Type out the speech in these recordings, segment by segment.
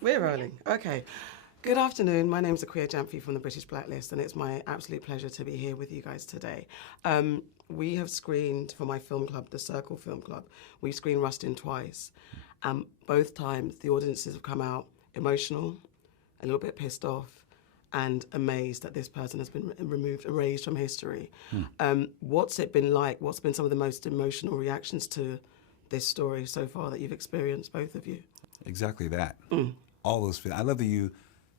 We're rolling. Okay. Good afternoon. My name's Akua Gyamfi from the British Blacklist, and it's my absolute pleasure to be here with you guys today. We have screened for my film club, the Circle Film Club. We've screened Rustin twice. Both times, the audiences have come out emotional, a little bit pissed off, and amazed that this person has been erased from history. What's it been like? What's been some of the most emotional reactions to this story so far that you've experienced, both of you? Exactly that. All those feelings. I love that you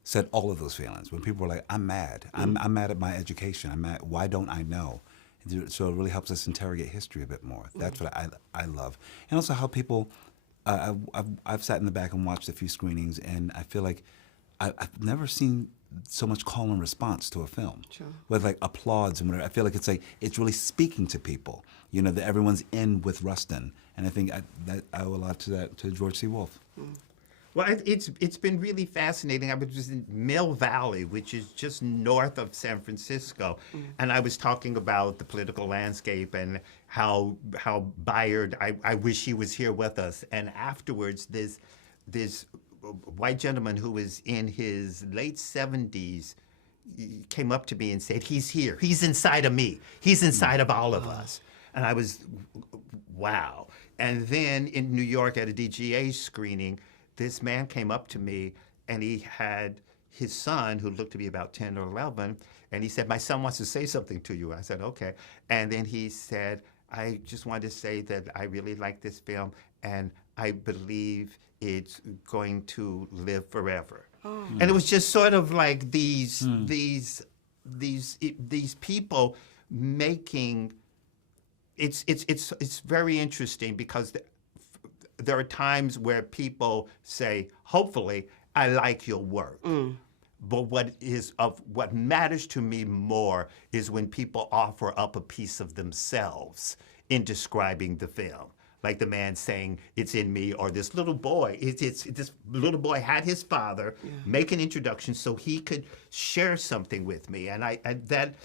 said all of those feelings. When people are like, I'm mad. I'm mad at my education. I'm mad. Why don't I know? So it really helps us interrogate history a bit more. That's what I love. And also how people, I've sat in the back and watched a few screenings, and I feel like I've never seen so much call and response to a film. Sure. With like applause and whatever. I feel like it's really speaking to people. You know, that everyone's in with Rustin. And I think that I owe a lot to George C. Wolfe. Well, it's been really fascinating. I was just in Mill Valley, which is just north of San Francisco, and I was talking about the political landscape and how Bayard. I wish he was here with us. And afterwards, this white gentleman who was in his late 70s came up to me and said, "He's here. He's inside of me. He's inside of all of us." And I was, wow. And then in New York at a DGA screening, this man came up to me, and he had his son, who looked to be about 10 or 11, and he said, "My son wants to say something to you." I said, "Okay." And then he said, "I just wanted to say that I really like this film, and I believe it's going to live forever." And it was just sort of like these people making. It's very interesting because there are times where people say, hopefully, I like your work. But what matters to me more is when people offer up a piece of themselves in describing the film. Like the man saying, "It's in me," or this little boy. This little boy had his father make an introduction so he could share something with me, and that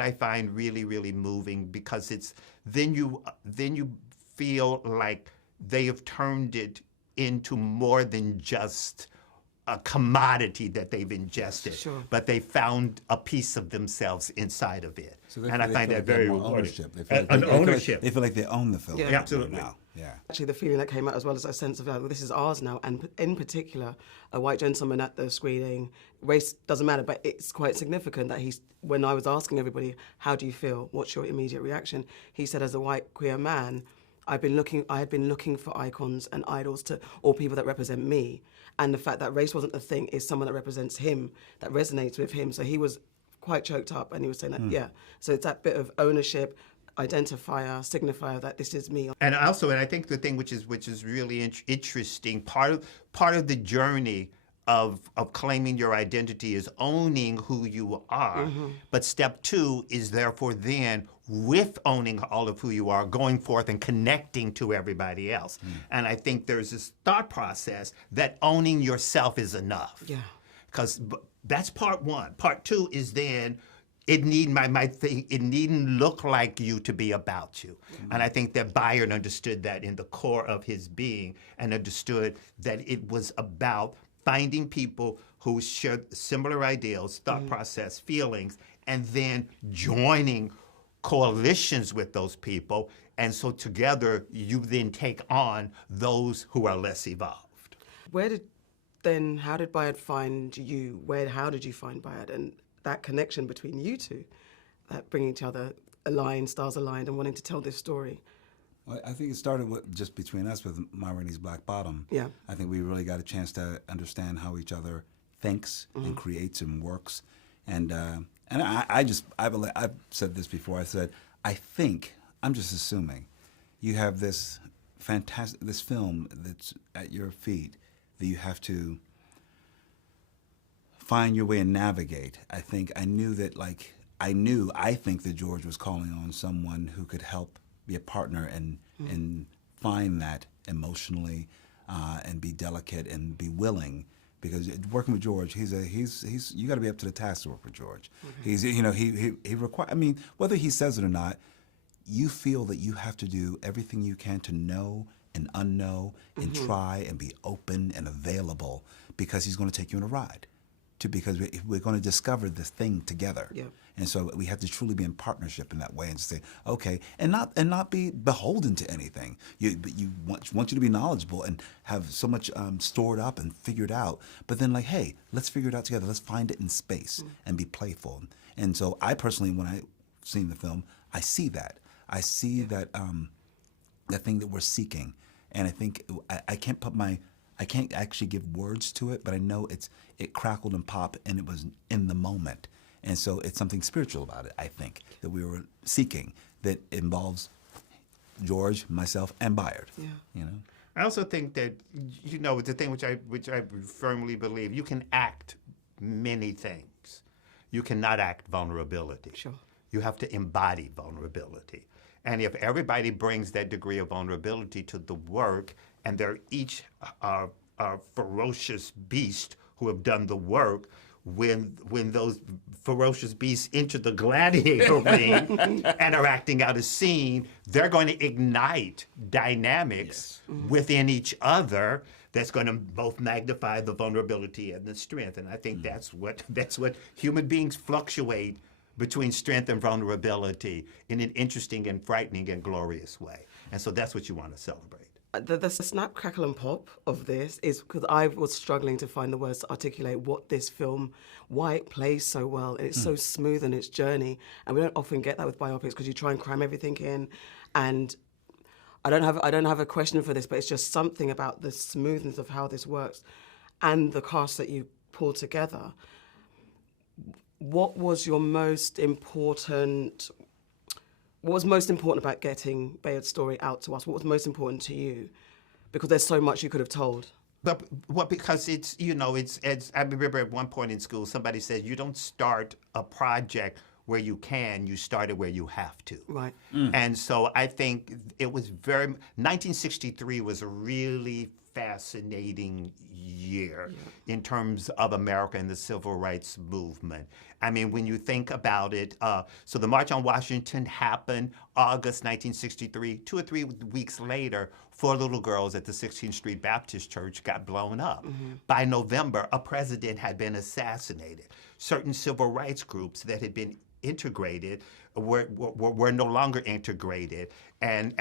I find really, really moving, because it's then you feel like they have turned it into more than just a commodity that they've ingested, but they found a piece of themselves inside of it. So and I find that very rewarding. Ownership. They feel like they own the film. Yeah. Absolutely. Now. Yeah. Actually, the feeling that came out as well as a sense of, well, this is ours now, and in particular, a white gentleman at the screening, race doesn't matter, but it's quite significant that when I was asking everybody, how do you feel, what's your immediate reaction, he said, as a white queer man, I had been looking for icons and idols or people that represent me, and the fact that race wasn't the thing is someone that represents him, that resonates with him. So he was quite choked up, and he was saying that, yeah. So it's that bit of ownership, identifier, signifier that this is me. And also, and I think the thing which is really interesting, part of the journey of claiming your identity is owning who you are. But step 2 is therefore then, with owning all of who you are, going forth and connecting to everybody else. And I think there's this thought process that owning yourself is enough. Yeah. Because that's part 1. Part 2 is then, it needn't look like you to be about you. And I think that Bayard understood that in the core of his being, and understood that it was about finding people who shared similar ideals, thought process, feelings, and then joining coalitions with those people. And so together, you then take on those who are less evolved. How did Bayard find you? How did you find Bayard? And that connection between you two, that bringing each other aligned, stars aligned, and wanting to tell this story. Well, I think it started just between us with Ma Rainey's Black Bottom. Yeah. I think we really got a chance to understand how each other thinks and creates and works. And I've said this before. I said, I'm just assuming, you have this film that's at your feet that you have to find your way and navigate. I think that George was calling on someone who could help be a partner and find that emotionally and be delicate and be willing, because working with George, he's you got to be up to the task to work with George. He's whether he says it or not, you feel that you have to do everything you can to know and unknow and try and be open and available, because he's going to take you on a ride, because we're going to discover this thing together. Yeah. And so we have to truly be in partnership in that way and say, okay, and not be beholden to anything. But you want you to be knowledgeable and have so much stored up and figured out. But then like, hey, let's figure it out together. Let's find it in space and be playful. And so I personally, when I seen the film, I see that. I see that that thing that we're seeking. And I think I can't actually give words to it, but I know it crackled and popped, and it was in the moment. And so it's something spiritual about it, I think, that we were seeking that involves George, myself, and Bayard. Yeah. You know? I also think that, you know, it's a thing which I firmly believe, you can act many things. You cannot act vulnerability. Sure. You have to embody vulnerability. And if everybody brings that degree of vulnerability to the work, and they're each are ferocious beasts who have done the work, when those ferocious beasts enter the gladiator ring and are acting out a scene, they're going to ignite dynamics within each other that's going to both magnify the vulnerability and the strength. And I think that's what human beings fluctuate between strength and vulnerability in an interesting and frightening and glorious way. And so that's what you want to celebrate. The snap, crackle, and pop of this is because I was struggling to find the words to articulate what this film, why it plays so well, and it's so smooth in its journey. And we don't often get that with biopics because you try and cram everything in. And I don't have a question for this, but it's just something about the smoothness of how this works and the cast that you pull together. What was most important about getting Bayard's story out to us? What was most important to you? Because there's so much you could have told. But because it's, you know, it's I remember at one point in school, somebody said, you don't start a project where you can, you start it where you have to. Right. And so I think it was 1963 was a really fascinating year in terms of America and the civil rights movement. I mean, when you think about it, so the March on Washington happened August 1963. 2 or 3 weeks later, 4 little girls at the 16th Street Baptist Church got blown up. By November, a president had been assassinated. Certain civil rights groups that had been integrated were no longer integrated, and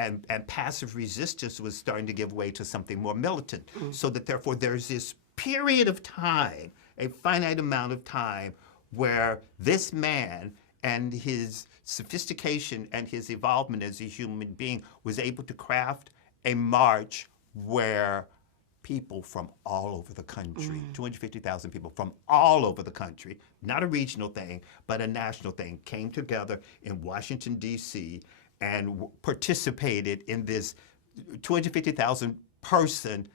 passive resistance was starting to give way to something more militant. So that therefore there's this period of time, a finite amount of time, where this man and his sophistication and his evolvement as a human being was able to craft a march where people from all over the country, 250,000 people from all over the country, not a regional thing, but a national thing, came together in Washington, D.C., and participated in this 250,000 person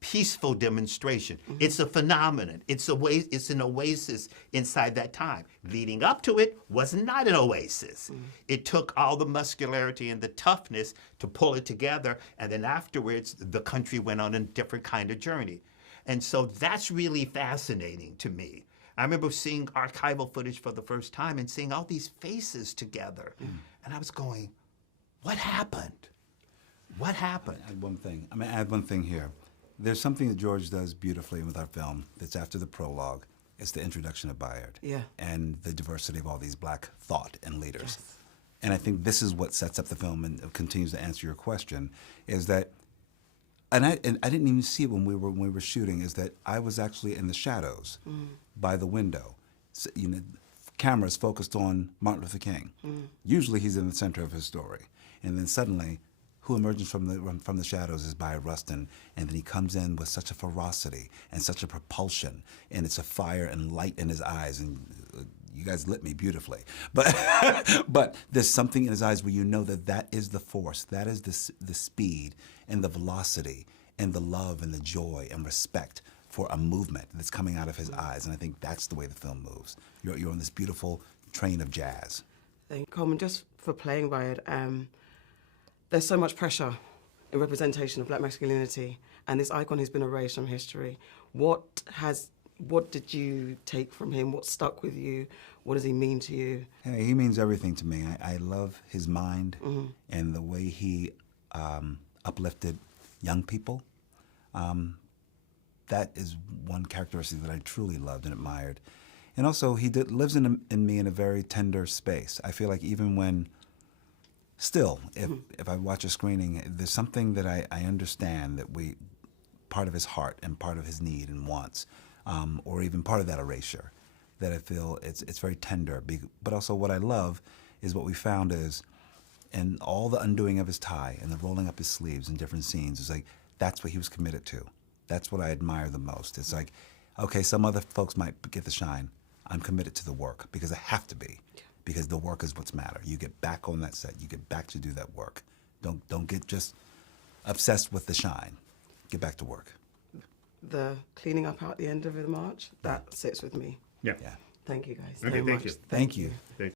peaceful demonstration. It's a phenomenon. It's an oasis inside that time. Leading up to it was not an oasis. It took all the muscularity and the toughness to pull it together, and then afterwards, the country went on a different kind of journey. And so that's really fascinating to me. I remember seeing archival footage for the first time and seeing all these faces together. And I was going, what happened? What happened? Add one thing. I'm going to add one thing here. There's something that George does beautifully with our film that's after the prologue. It's the introduction of Bayard. Yeah. And the diversity of all these black thought and leaders. Yes. And I think this is what sets up the film and continues to answer your question, is that, and I didn't even see it when we were shooting, is that I was actually in the shadows by the window. So, you know, cameras focused on Martin Luther King. Usually he's in the center of his story. And then suddenly, who emerges from the shadows is Bayard Rustin, and then he comes in with such a ferocity and such a propulsion, and it's a fire and light in his eyes, and you guys lit me beautifully. But there's something in his eyes where you know that is the force, that is the speed and the velocity and the love and the joy and respect for a movement that's coming out of his eyes, and I think that's the way the film moves. You're on this beautiful train of jazz. Thank you, Colman, just for playing Bayard. There's so much pressure in representation of black masculinity, and this icon has been erased from history. What did you take from him? What stuck with you? What does he mean to you? Hey, he means everything to me. I love his mind and the way he uplifted young people. that is one characteristic that I truly loved and admired. And also, he lives in me in a very tender space. I feel like even when, still, if I watch a screening, there's something that I understand that part of his heart and part of his need and wants, or even part of that erasure, that I feel it's very tender. But also what I love is what we found is, and all the undoing of his tie and the rolling up his sleeves in different scenes, is like, that's what he was committed to. That's what I admire the most. It's like, okay, some other folks might get the shine. I'm committed to the work because I have to be, because the work is what's matter. You get back on that set. You get back to do that work. Don't get just obsessed with the shine. Get back to work. The cleaning up at the end of the march, that sits with me. Yeah. Yeah. Thank you guys. Okay, so thank much. you. Thank you. Thank